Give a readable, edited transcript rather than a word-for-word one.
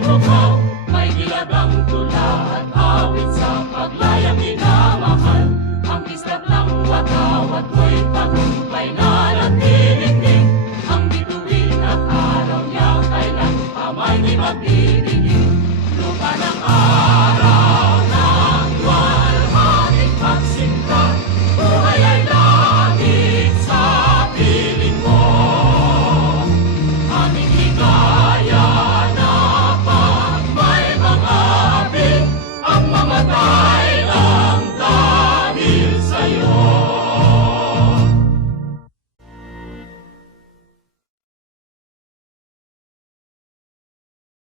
tukaw, may dilagang tula at awit sa paglayang minamahal. Ang kislap ng watawat ko'y tagumpay na nagtitindig. Ang bituin at araw niya kailan pa may di magbibigay. Lupa ng